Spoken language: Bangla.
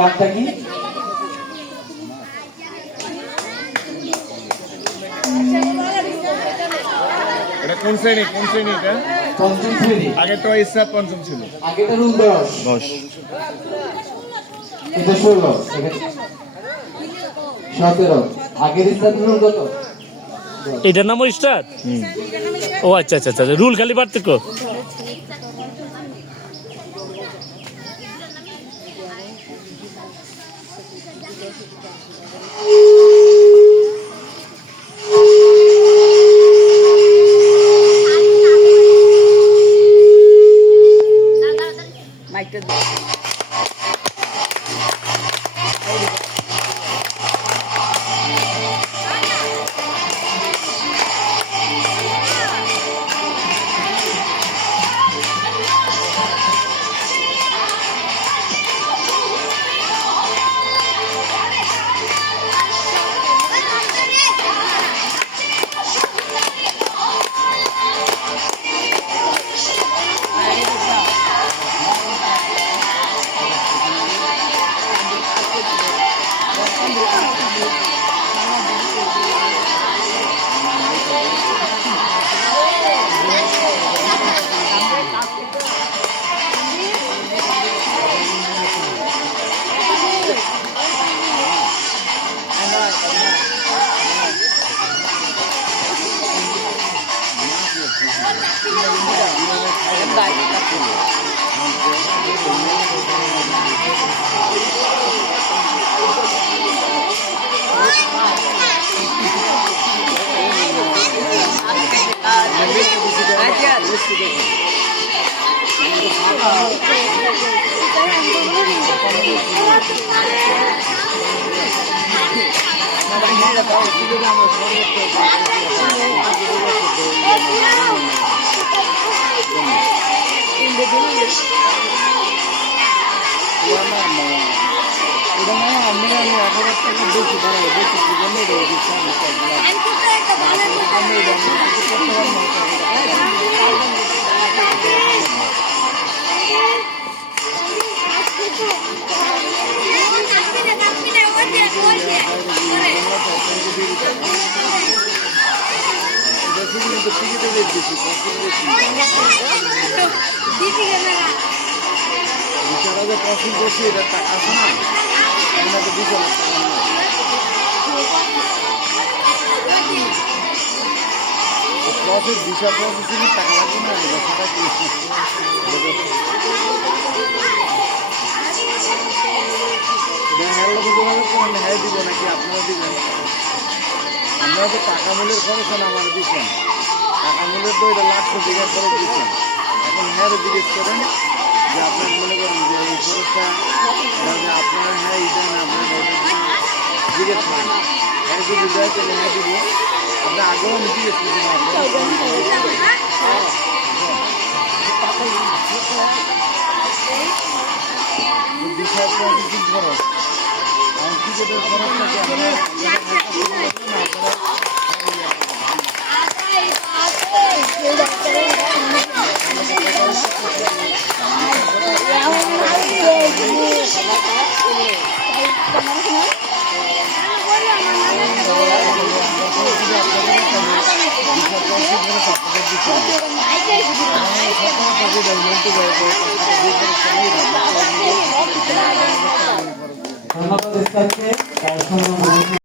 কার্ডটা কি? এটা কোন শ্রেণী এটা? পঞ্চম শ্রেণী। আগেরটা ইসা পঞ্চম ছিল। আগেটা রুল 10। এটা 16, 17। আগের স্টার রুল কত? এটার নামও স্টার। ও আচ্ছা আচ্ছা আচ্ছা, রুল খালি পার্থক্য। আমরা তো টাকা মূল্যের খরচ আমার দিচ্ছেন, টাকা মূল্যের তো এটা লাখ টাকা খরচ দিচ্ছেন। এখন হ্যাঁ জিজ্ঞেস করেন যে আপনার মনে করেন যে এই খরচটা আপনার হ্যাঁ এই দেন, আপনার জিজ্ঞেস করেন হ্যাঁ যদি দেয় তাহলে হ্যাঁ দিব। আপনার আগেও আমি জিজ্ঞেস করছিলাম বিষয় খরচ আমার টিকিটের খরচটা ধন্যবাদ।